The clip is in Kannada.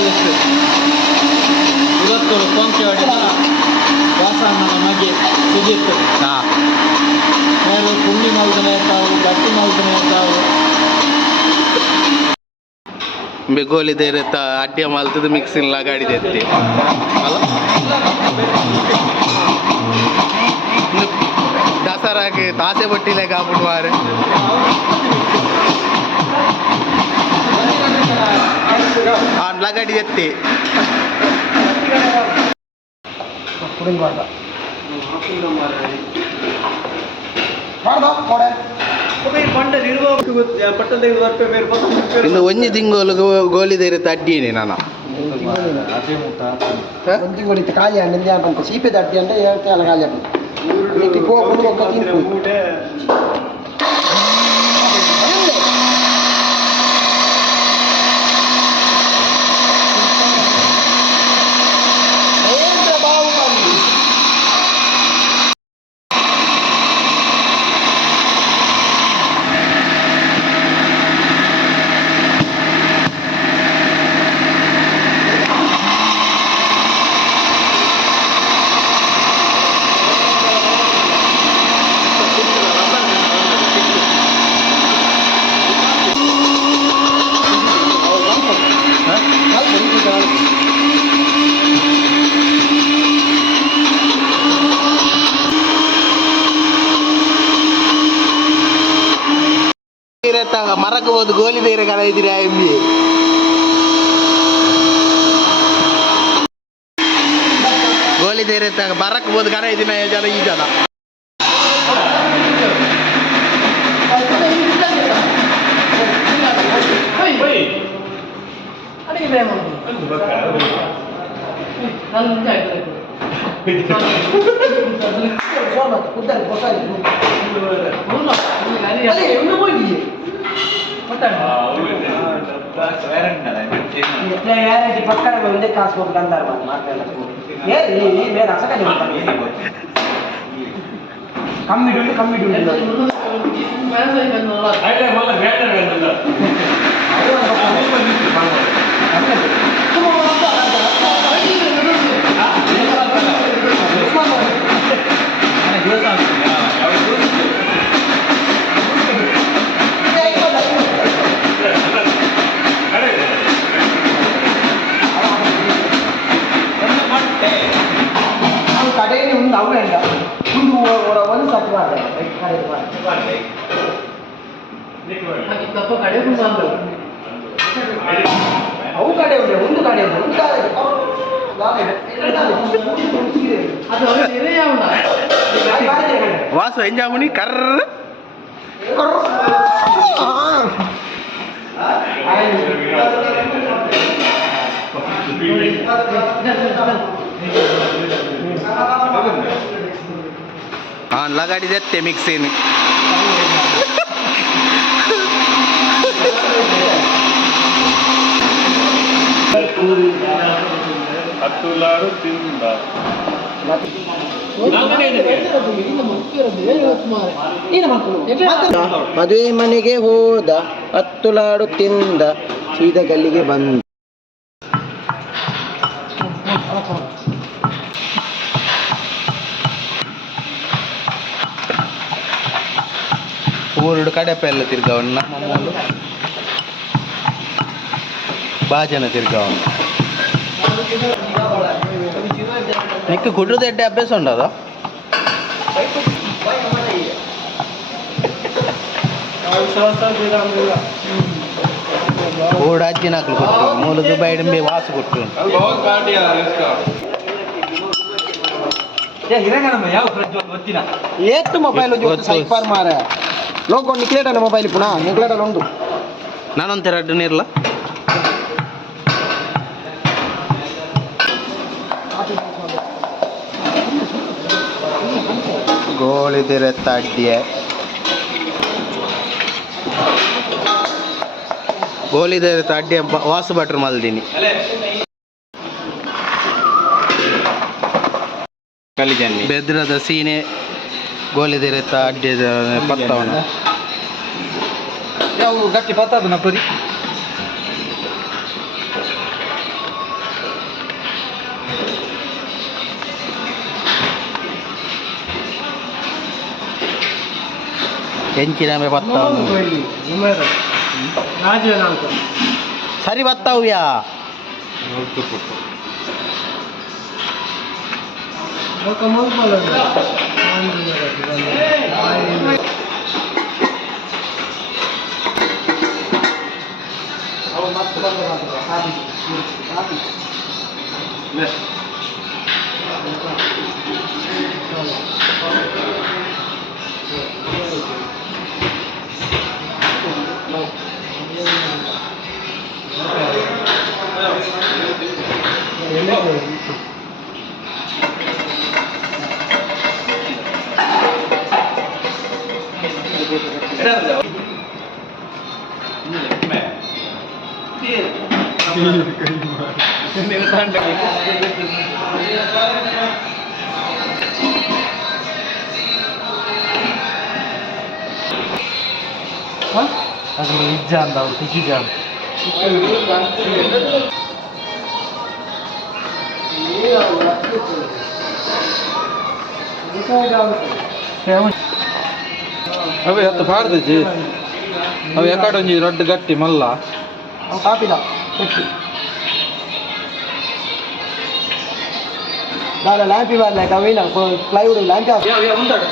ಸ್ಪೆಷಲಿಸ್ಟ್ ಇವತ್ತು ಕೊಂಚವಾಡಿನ ವಾಸಣ್ಣನ ಮಗೆ ಸುಜಿತ್ ಬೇರೆ ಪುಂಡಿ ಮಲ್ದನೆ ಇರ್ತಾವು ಗಟ್ಟಿ ಮಲ್ದನೆ ಇರ್ತಾವು ಬೆಗೋಲಿ ದೇರತ್ತ ಅಡ್ಡಿಯ ಮಲ್ತದ ಮಿಕ್ಸಿನ್ ಗಾಡಿದೆತ್ತಿ ಅಲ್ಲ ದಸರಾಗೆ ತಾಸೆ ಬಟ್ಟಿಲೆ ಕಾಬಿಡುವಾರೆ ಲಗಾಡಿ ಎತ್ತಿ ಇನ್ನು ಒಂಜಿ ತಿಂಗಳು ಗೋಲಿ ದೇರತ್ತ ಅಡ್ಡಿನೇ ನಾನು ಖಾಲಿ ಅಂತ ಸೀಪೆ ಅಡ್ಡಿ ಅಂದ್ರೆ ಹೇಳ್ತೆ ಅಲ್ಲ ಖಾಲಿ ಮರಕ್ಕೆ ಹೋದ್ ಗೋಲಿ ದೇರೆ ಕಣ ಇದ್ದೀರಿ ಎಮ್ಮಿ ಗೋಲಿ ದೇರೆ ಮರಕ್ಕೆ ಹೋದ್ ಕಣ ಇದ್ದೀನ ಜನ ಈ ಜನ పక్కన ఉండే కాసుకోకుండా కమ్మిడి కమ్మిడి ಕಡೆಯಲ್ಲಿ ಒಂದು ಅವೆಲ್ಲ ಒಂದು ಸತ್ತು ಅವು ಕಡೆ ಉಂಟು ಒಂದು ಕಡೆ ಉಂಟು ವಾಸು ಎಂಜಾಮುನಿ ಕರ್ರ ಲಗಾಡಿದೆತ್ತೆ ಮಿಕ್ಸಿನ್ ಹತ್ತುಲಾರು ತಿಂದ ಮದುವೆ ಮನೆಗೆ ಹೋದ 10 ಲಾಡು ತಿಂದ ಸೀದಾ ಗಲ್ಲಿಗೆ ಬಂದ ಊರುಡು ಕಡೆಪ ಎಲ್ಲ ತಿರ್ಗವನ್ನ ನಮ್ಮೂರು ಬಾಜನ ತಿರ್ಗವನ್ನ ನಿಕ್ಕ ಕುಡ್ರದ ಎಡ್ಡೆ ಅಭ್ಯಾಸ ಉಂಟದ ಓಡ ಅಜ್ಜಿನ ಹಾಕಲು ಕೊಟ್ಟು ಮೂಲದ ಬೈಡಂಬೆ ವಾಸು ಕೊಟ್ಟು ಏತ್ತು ಮೊಬೈಲ್ ಸೈಪರ್ ಮಾರ ಲೋಕ ನಿಕ್ಲೇಟ ಮೊಬೈಲ್ ಪುನಃ ನಿಕ್ಲೇಟಲ್ಲಿ ಉಂಟು ನಾನೊಂಥರ ಅಡ್ಡು ನೀರ್ಲ ಗೋಳಿ ತಿರತ್ತ ಅಡ್ಡಿಯ ಗೋಲಿ ತಿರತ್ತ ಅಡ್ಡಿಯ ವಾಸು ಭಟ್ರು ಮಲ್ದಿನಿ ಬೆದ್ರದ ಸೀನೆ ಗೋಲಿ ತಿರತ್ತ ಅಡ್ಡಿಯ ಪತ್ತವನ್ನ ಯಾವ ಗಟ್ಟಿ ಪತ್ತದ ನಪರಿ ಎಂಚಿನ ಬತ್ತಾವು ಸರಿ ಬತ್ತಾವ್ಯಾ ಅದು ನಿಜ ಅಂದ ಅವ್ರು ತಿಜ ಅವೆ ಹತ್ತು ಬಾರ್ದಜಿ ಅವು ಯಾಕಡೊಂಜಿ ರಡ್ಡು ಗಟ್ಟಿ ಮಲ್ಲ ಅವು ಕಾಪಿದ ದಾದ ಲ್ಯಾಂಪಿ ಬರ್ಲಾಯ್ತು ಅವೇನ ಪ್ಲೈವುಡ್ ಲ್ಯಾಂಪಿ ಉಂಟಾಡು